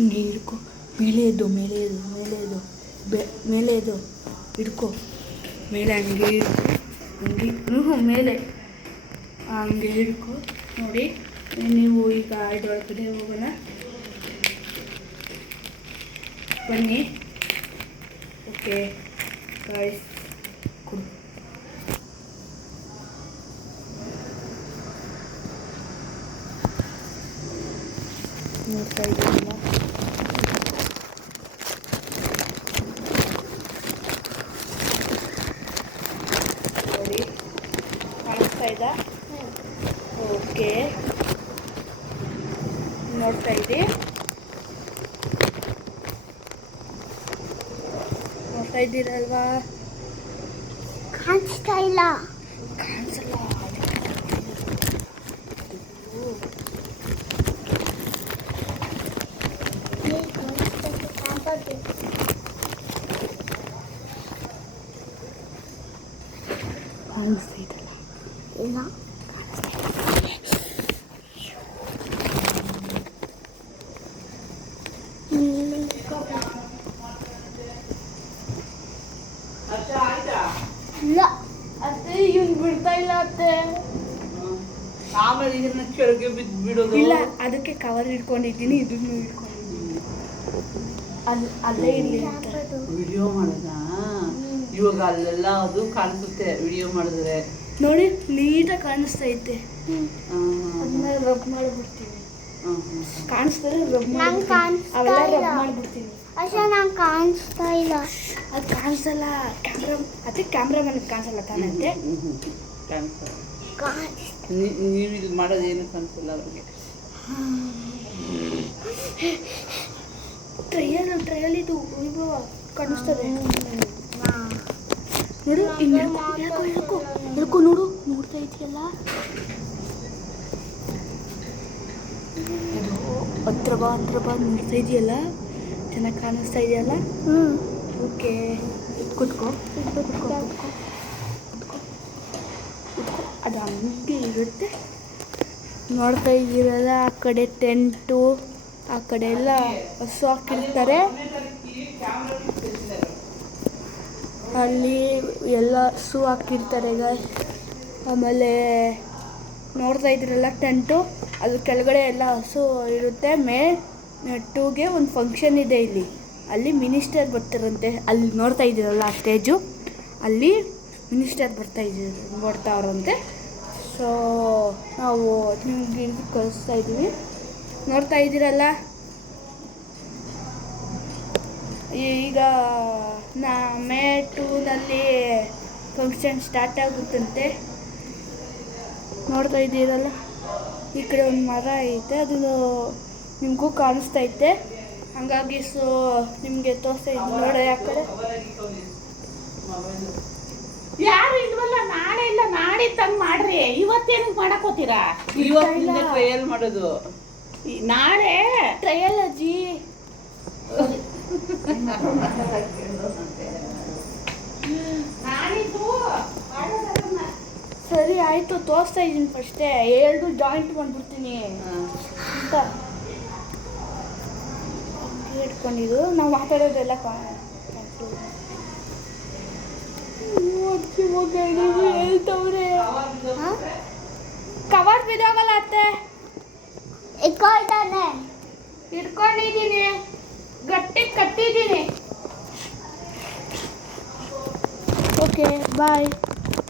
ಹಿಂಗೆ ಹಿಡ್ಕೊ. ಮೇಲೆ ಎದ್ದು ಮೇಲೆ ಎದ್ದು ಹಿಡ್ಕೊ. ಮೇಲೆ ಹಂಗೆ ಹಿಡ್ಕೊ. ಹಂಗೆ ಮೇಲೆ ಹಂಗೆ ಹಿಡ್ಕೊ. ನೋಡಿ ನೀವು ಈಗ ಇದೊಳಗಡೆ ಹೋಗೋಣ ಬನ್ನಿ. ಓಕೆ ಗಾಯ್ಸ್, ಕೊಡು. ನೋಡ್ತಾ ಇದ್ದೀರಲ್ಲ, ನೋಡಿ ಕಾಣಿಸ್ತಾ ಇದ್ದ? ಓಕೆ, ನೋಡ್ತಾ ಇದ್ದೀ? ನೋಡ್ತಾ ಇದ್ದೀರಲ್ವಾ? ಕಾಣಿಸ್ತಾ ಇಲ್ಲ. ಕಾಣಿಸಲ್ಲ. ಕಾಣಿಸ್ತಿದ್ದಲ್ಲ? ಇಲ್ಲ. ಇಲ್ಲ ಅತ್ತೆ, ಇವನು ಬಿಡ್ತಾ ಇಲ್ಲ ಅತ್ತೆ. ಆಮೇಲೆ ಇದನ್ನ ಕೆಳಗೆ ಬಿದ್ದು ಬಿಡೋದು. ಇಲ್ಲ, ಅದಕ್ಕೆ ಕವರ್ ಹಿಡ್ಕೊಂಡಿದ್ದೀನಿ, ಇದನ್ನು ಹಿಡ್ಕೊಂಡಿದ್ದೀನಿ. ಅಲ್ಲೇ ಇಲ್ಲಿ ವಿಡಿಯೋ ಮಾಡೋದಾ? ಇವಾಗ ಅಲ್ಲೆಲ್ಲ ಅದು ಕಾಣಿಸುತ್ತೆ ವಿಡಿಯೋ ಮಾಡಿದ್ರೆ. ನೋಡಿ ನೀಟಾಗಿ ಕಾಣಿಸ್ತೈತೆ. ಅದನ್ನ ರಬ್ ಮಾಡಿಬಿಡ್ತೀನಿ. ಕಾಣಿಸ್ತದೆ, ರಬ್ ಅವೆಲ್ಲ ರಬ್ ಮಾಡಿಬಿಡ್ತೀನಿ. ಅಷ್ಟೇ, ನಂಗೆ ಕಾಣಿಸ್ತಾ ಇಲ್ಲ. ಅದು ಕಾಣಿಸಲ್ಲ. ಕ್ಯಾಮ್ರಾ ಮನೆಗೆ ಕಾಣಿಸಲ್ಲ ತಾನಂತೆ. ನೀವು ಇದು ಮಾಡೋದೇನು ಕಾಣಿಸಲ್ಲ ಅವ್ರಿಗೆ. ಟ್ರಯಲ್ ಇದು ವೈಭವ ಕಾಣಿಸ್ತದೆ. ನೋಡು, ಹಿಂಗೆ ಹೇಳ್ಕೊ ನೋಡು. ನೋಡ್ತಾ ಇದೆಯಲ್ಲ, ಇದು ಹತ್ರ ಬಾ ನೋಡ್ತಾ ಇದೆಯಲ್ಲ, ಚೆನ್ನಾಗಿ ಕಾಣಿಸ್ತಾ ಇದೆಯಲ್ಲ. ಓಕೆ, ಕುತ್ಕೋ. ಅದು ಹಂಗೆ ಇರುತ್ತೆ. ನೋಡ್ತಾ ಇದ್ದೀರಲ್ಲ, ಆ ಕಡೆ ಟೆಂಟು, ಆ ಕಡೆ ಎಲ್ಲ ಹಸು ಹಾಕಿರ್ತಾರೆ. ಅಲ್ಲಿ ಎಲ್ಲ ಹಸು ಹಾಕಿರ್ತಾರೆ. ಆಮೇಲೆ ನೋಡ್ತಾ ಇದ್ದೀರಲ್ಲ ಟೆಂಟು, ಅದ್ರ ಕೆಳಗಡೆ ಎಲ್ಲ ಹಸು ಇರುತ್ತೆ. ಟೂಗೆ ಒಂದು ಫಂಕ್ಷನ್ ಇದೆ ಇಲ್ಲಿ. ಅಲ್ಲಿ ಮಿನಿಸ್ಟರ್ ಬರ್ತಾರಂತೆ. ಅಲ್ಲಿ ನೋಡ್ತಾ ಇದ್ದೀರಲ್ಲ ಆ ಸ್ಟೇಜು, ಅಲ್ಲಿ ಮಿನಿಸ್ಟರ್ ಬರ್ತಾವ್ರಂತೆ. ಸೊ ನಾವು ನಿಮ್ಗೆ ಕಳಿಸ್ತಾ ಇದ್ದೀವಿ. ನೋಡ್ತಾ ಇದ್ದೀರಲ್ಲ, ಈಗ ಮೇ 2ನಲ್ಲಿ ಫಂಕ್ಷನ್ ಸ್ಟಾರ್ಟ್ ಆಗುತ್ತಂತೆ. ನೋಡ್ತಾ ಇದ್ದೀರಲ್ಲ, ಈ ಕಡೆ ಒಂದು ಮರ ಐತೆ, ಅದು ನಿಮಗೂ ಕಾಣಿಸ್ತೈತೆ. ಹಂಗಾಗಿ ಸೊ ನಿಮಗೆ ತೋರಿಸ್ತಾ ಇದ್ದೀನಿ ನೋಡಿ. ಆ ಕಡೆ ಯಾರು ಇಲ್ವಲ್ಲ, ನಾಳೆ ಇಲ್ಲ ನಾಡಿದ್ದಂಗೆ ಮಾಡ್ರಿ. ಇವತ್ತೇನು ಮಾಡಕೋತೀರಾ? ಇವತ್ತಿಂದ ಟ್ರಯಲ್ ಮಾಡೋದು. ನಾಳೆ ಟ್ರಯಲ್ ಅಜ್ಜಿ. ನಾಳಿದ್ದು ಸರಿ ಆಯಿತು, ತೋರಿಸ್ತಾ ಇದ್ದೀನಿ. ಫಸ್ಟೇ 2 ಜಾಯಿಂಟ್ ಮಾಡಿಬಿಡ್ತೀನಿ ಅಂತ ಇಟ್ಕೊಂಡಿದ್ದು. ನಾವು ಮಾತಾಡೋದೆಲ್ಲ ಹೇಳ್ತವ್ರೆ. ಕವರ್ ಬಿದ್ದೋಗಲ್ಲ ಅತ್ತೆ. ಇಟ್ಕೊಂಡಿದ್ದೀನಿ, ಗಟ್ಟಿ ಕಟ್ಟಿದ್ದೀನಿ. Okay bye.